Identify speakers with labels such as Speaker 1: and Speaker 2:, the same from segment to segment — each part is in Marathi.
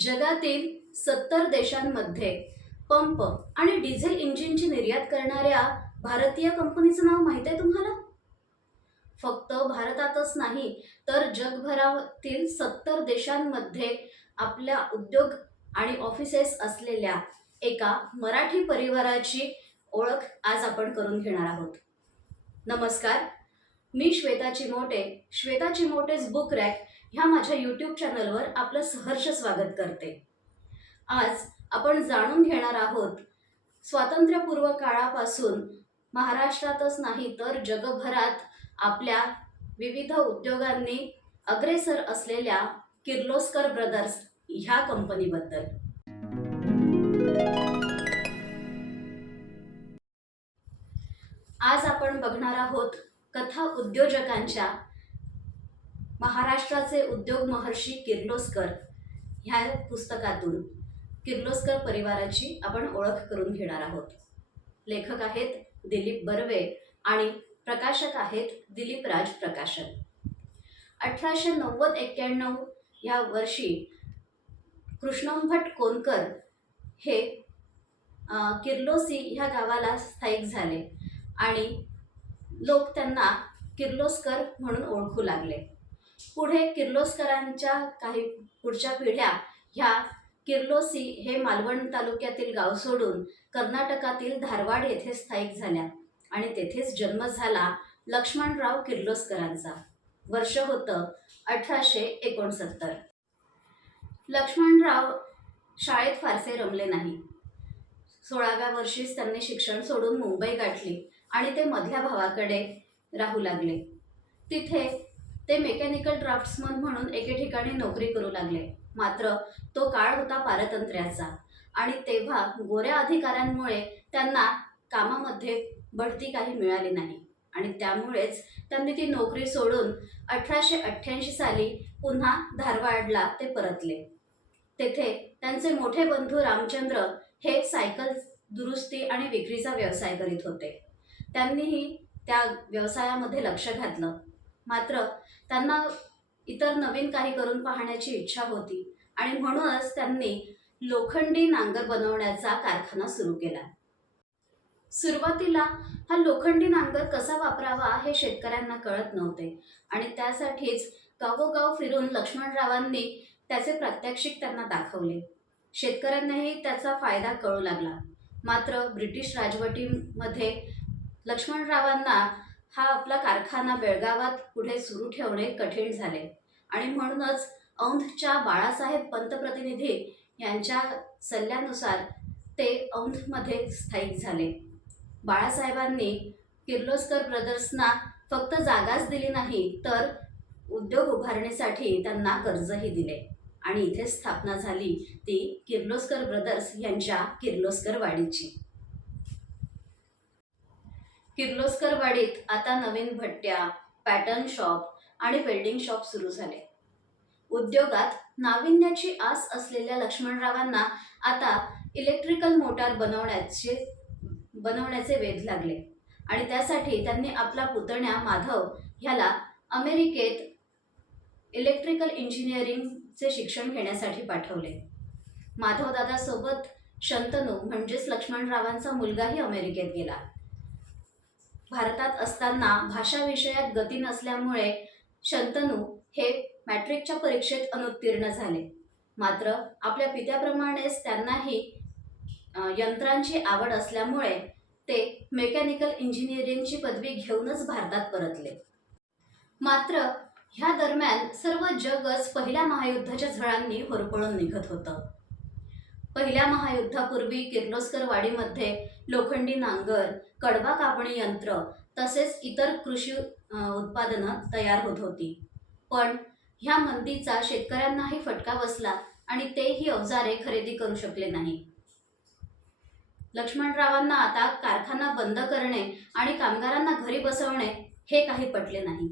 Speaker 1: जगातील सत्तर देशांमध्ये पंप आणि डिझेल इंजिनची निर्यात करणाऱ्या भारतीय कंपनीचं नाव माहीत आहे तुम्हाला? फक्त भारतातच नाही तर जगभरातील सत्तर देशांमध्ये आपल्या उद्योग आणि ऑफिसेस असलेल्या एका मराठी परिवाराची ओळख आज आपण करून घेणार आहोत. नमस्कार मी श्वेता चिमोटे. श्वेता चिमोटेज बुक रॅक ह्या माझ्या यूट्यूब चॅनलवर आपलं सहर्ष स्वागत करते. आज आपण जाणून घेणार आहोत स्वातंत्र्यपूर्व काळापासून महाराष्ट्रातच नाही तर जगभरात आपल्या विविध उद्योगांनी अग्रेसर असलेल्या किर्लोस्कर ब्रदर्स ह्या कंपनीबद्दल आज आपण बघणार आहोत कथा उद्योजकांच्या महाराष्ट्राचे उद्योग महर्षी किर्लोस्कर ह्या पुस्तकातून किर्लोस्कर परिवाराची आपण ओळख करून घेणार आहोत. लेखक आहेत दिलीप बर्वे आणि प्रकाशक आहेत दिलीप राज प्रकाशक अठराशे नव्वद एक्क्याण्णव ह्या वर्षी कृष्णभट कोनकर हे किर्लोसी ह्या गावाला स्थायिक झाले आणि लोक त्यांना किर्लोस्कर म्हणून ओळखू लागले. पुढे किर्लोस्करांच्या काही पुढच्या पिढ्या ह्या किर्लोसी हे मालवण तालुक्यातील गाव सोडून कर्नाटकातील धारवाड येथे स्थायिक झाल्या आणि तेथेच जन्म झाला लक्ष्मणराव किर्लोस्करांचा. वर्ष होतं अठराशे एकोणसत्तर. लक्ष्मणराव शाळेत फारसे रमले नाही. सोळाव्या वर्षीच त्यांनी शिक्षण सोडून मुंबई गाठली आणि ते मधल्या भावाकडे राहू लागले. तिथे ते मेकॅनिकल ड्राफ्ट्समन म्हणून एके ठिकाणी नोकरी करू लागले. मात्र तो काळ होता पारतंत्र्याचा आणि तेव्हा गोऱ्या अधिकाऱ्यांमुळे त्यांना कामामध्ये बढती काही मिळाली नाही. आणि त्यामुळेच त्यांनी ती नोकरी सोडून अठराशे अठ्ठ्याऐंशी साली पुन्हा धारवाडला ते परतले. तेथे त्यांचे मोठे बंधू रामचंद्र हे सायकल दुरुस्ती आणि विक्रीचा व्यवसाय करीत होते. त्यांनीही त्या व्यवसायामध्ये लक्ष घातलं. मात्र त्यांना इतर नवीन काही करून पाहण्याची इच्छा होती. आणि म्हणूनच त्यांनी लोखंडी नांगर बनवण्याचा कारखाना सुरू केला. सुरुवातीला हा लोखंडी नांगर कसा वापरावा हे शेतकऱ्यांना कळत नव्हते. आणि त्यासाठीच गावोगाव फिरून लक्ष्मणरावांनी त्याचे प्रात्यक्षिक त्यांना दाखवले. शेतकऱ्यांनाही त्याचा फायदा कळू लागला. मात्र ब्रिटिश राजवटीमध्ये लक्ष्मणरावांना हा आपला कारखाना बेळगावात पुढे सुरू ठेवणे कठीण झाले. आणि म्हणूनच औंधच्या बाळासाहेब पंतप्रतिनिधी यांच्या सल्ल्यानुसार ते औंधमध्ये स्थायिक झाले. बाळासाहेबांनी किर्लोस्कर ब्रदर्सना फक्त जागाच दिली नाही तर उद्योग उभारणीसाठी त्यांना कर्जही दिले. आणि इथे स्थापना झाली ती किर्लोस्कर ब्रदर्स यांच्या किर्लोस्कर वाडीची किर्लोस्करवाडीत आता नवीन भट्ट्या पॅटर्न शॉप आणि वेल्डिंग शॉप सुरू झाले. उद्योगात नाविन्याची आस असलेल्या लक्ष्मणरावांना आता इलेक्ट्रिकल मोटार बनवण्याचे बनवण्याचे वेध लागले आणि त्यासाठी त्यांनी आपला पुतण्या माधव ह्याला अमेरिकेत इलेक्ट्रिकल इंजिनिअरिंगचे शिक्षण घेण्यासाठी पाठवले. माधवदादासोबत शंतनू म्हणजेच लक्ष्मणरावांचा मुलगाही अमेरिकेत गेला. भारतात असताना भाषा विषयात गती नसल्यामुळे शंतनू हे मॅट्रिकच्या परीक्षेत अनुत्तीर्ण झाले. मात्र आपल्या पित्याप्रमाणेच त्यांनाही यंत्रांची आवड असल्यामुळे ते मेकॅनिकल इंजिनिअरिंगची पदवी घेऊनच भारतात परतले. मात्र ह्या दरम्यान सर्व जगच पहिल्या महायुद्धाच्या झळांनी होरपळून निघत होतं. पहिल्या महायुद्धापूर्वी किर्लोस्कर वाडीमध्ये लोखंडी नांगर कडबा कापणी यंत्र तसेच इतर कृषी उत्पादनं तयार होत होती. पण ह्या मंदीचा शेतकऱ्यांनाही फटका बसला आणि तेही अवजारे खरेदी करू शकले नाही. लक्ष्मणरावांना आता कारखाना बंद करणे आणि कामगारांना घरी बसवणे हे काही पटले नाही.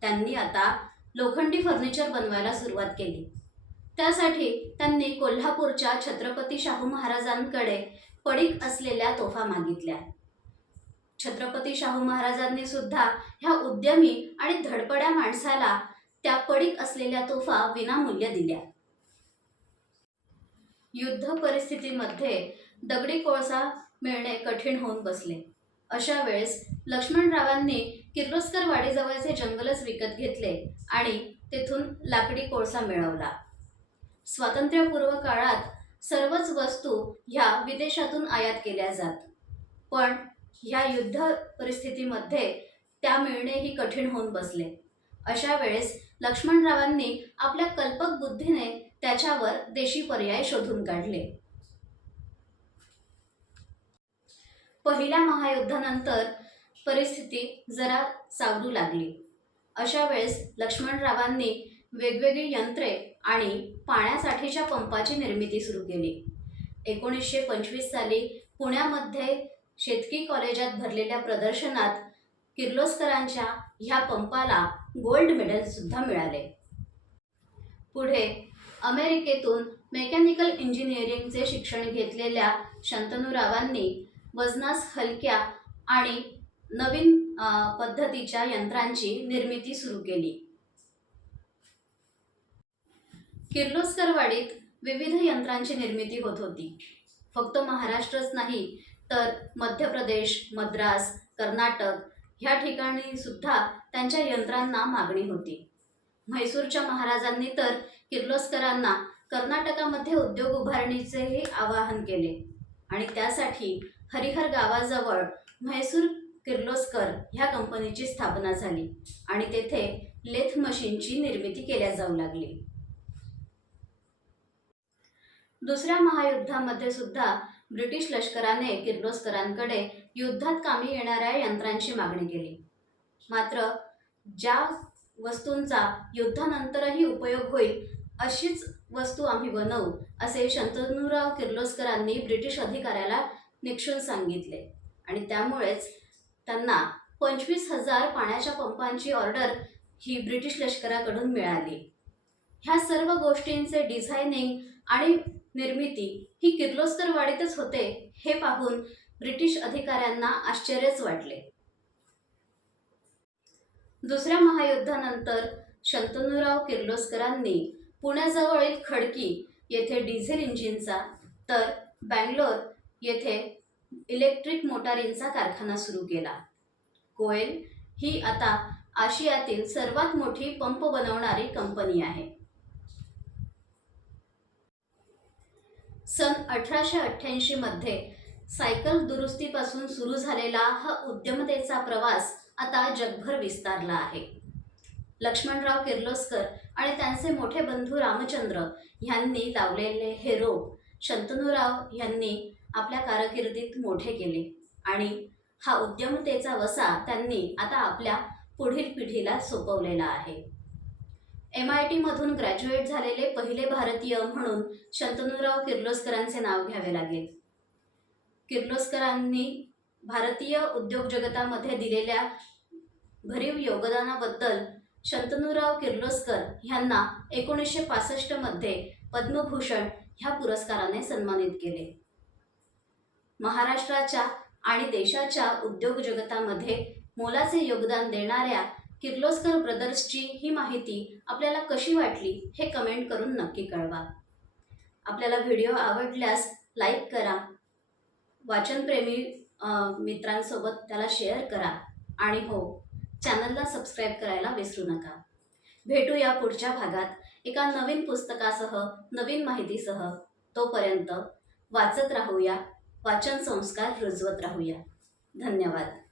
Speaker 1: त्यांनी आता लोखंडी फर्निचर बनवायला सुरुवात केली. त्यासाठी त्यांनी कोल्हापूरच्या छत्रपती शाहू महाराजांकडे पडीक असलेल्या तोफा मागितल्या. छत्रपती शाहू महाराजांनी सुद्धा ह्या उद्यमी आणि धडपड्या माणसाला त्या पडीक असलेल्या तोफा विनामूल्य दिल्या. युद्ध परिस्थितीमध्ये दगडी कोळसा मिळणे कठीण होऊन बसले. अशा वेळेस लक्ष्मणरावांनी किर्लोस्कर वाडीजवळचे जंगलच विकत घेतले आणि तेथून लाकडी कोळसा मिळवला. स्वातंत्र्यपूर्व काळात सर्वच वस्तू ह्या विदेशातून आयात केल्या जात. पण ह्या युद्ध परिस्थितीमध्ये त्या मिळणेही कठीण होऊन बसले. अशा वेळेस लक्ष्मणरावांनी आपल्या कल्पक बुद्धीने त्याच्यावर देशी पर्याय शोधून काढले. पहिल्या महायुद्धानंतर परिस्थिती जरा सावरू लागली. अशा वेळेस लक्ष्मणरावांनी वेगवेगळी यंत्रे आणि पाण्यासाठीच्या पंपाची निर्मिती सुरू केली. एकोणीसशे पंचवीस साली पुण्यामध्ये शेतकी कॉलेजात भरलेल्या प्रदर्शनात किर्लोस्करांच्या ह्या पंपाला गोल्ड मेडलसुद्धा मिळाले. पुढे अमेरिकेतून मेकॅनिकल इंजिनिअरिंगचे शिक्षण घेतलेल्या शंतनुरावांनी वजनास हलक्या आणि नवीन पद्धतीच्या यंत्रांची निर्मिती सुरू केली. किर्लोस्करवाडीत विविध यंत्रांची निर्मिती होत होती. फक्त महाराष्ट्रच नाही तर मध्य प्रदेश मद्रास कर्नाटक ह्या ठिकाणी सुद्धा त्यांच्या यंत्रांना मागणी होती. म्हैसूरच्या महाराजांनी तर किर्लोस्करांना कर्नाटकामध्ये उद्योग उभारणीचेही आवाहन केले आणि त्यासाठी हरिहर गावाजवळ म्हैसूर किर्लोस्कर ह्या कंपनीची स्थापना झाली आणि तेथे लेथ मशीनची निर्मिती केल्या जाऊ लागली. दुसऱ्या महायुद्धामध्ये सुद्धा ब्रिटिश लष्कराने किर्लोस्करांकडे युद्धात कामी येणाऱ्या यंत्रांची मागणी केली. मात्र ज्या वस्तूंचा युद्धानंतरही उपयोग होईल अशीच वस्तू आम्ही बनवू असे शंतनूराव किर्लोस्करांनी ब्रिटिश अधिकाऱ्याला निक्षून सांगितले. आणि त्यामुळेच त्यांना पंचवीस हजार पाण्याच्या पंपांची ऑर्डर ही ब्रिटिश लष्कराकडून मिळाली. ह्या सर्व गोष्टींचे डिझायनिंग आणि निर्मिती ही किर्लोस्कर वाडीतच होते हे पाहून ब्रिटिश अधिकाऱ्यांना आश्चर्यच वाटले. दुसऱ्या महायुद्धानंतर शंतनूराव किर्लोस्करांनी पुण्याजवळील खडकी येथे डिझेल इंजिनचा तर बँगलोर येथे इलेक्ट्रिक मोटारींचा कारखाना सुरू केला. कोयल ही आता आशियातील सर्वात मोठी पंप बनवणारी कंपनी आहे. सन अठराशे अठ्ठ्याऐंशीमध्ये सायकल दुरुस्तीपासून सुरू झालेला हा उद्यमतेचा प्रवास आता जगभर विस्तारला आहे. लक्ष्मणराव किर्लोस्कर आणि त्यांचे मोठे बंधू रामचंद्र ह्यांनी लावलेले हे रोप शंतनूराव यांनी आपल्या कारकिर्दीत मोठे केले आणि हा उद्यमतेचा वसा त्यांनी आता आपल्या पुढील पिढीला सोपवलेला आहे. एम आय टीमधून ग्रॅज्युएट झालेले पहिले भारतीय म्हणून शंतनूराव किर्लोस्करांचे नाव घ्यावे लागेल. किर्लोस्करांनी भारतीय उद्योग जगतामध्ये दिलेल्या भरीव योगदानाबद्दल शंतनूराव किर्लोस्कर ह्यांना एकोणीसशे पासष्टमध्ये पद्मभूषण ह्या पुरस्काराने सन्मानित केले. महाराष्ट्राच्या आणि देशाच्या उद्योग जगतामध्ये मोलाचे योगदान देणाऱ्या किर्लोस्कर ब्रदर्सची ही माहिती आपल्याला कशी वाटली हे कमेंट करून नक्की कळवा. आपल्याला व्हिडिओ आवडल्यास लाईक करा. वाचनप्रेमी मित्रांसोबत त्याला शेअर करा. आणि हो चॅनलला सबस्क्राईब करायला विसरू नका. भेटूया पुढच्या भागात एका नवीन पुस्तकासह नवीन माहितीसह. तोपर्यंत वाचत राहूया वाचन संस्कार रुजवत राहूया. धन्यवाद.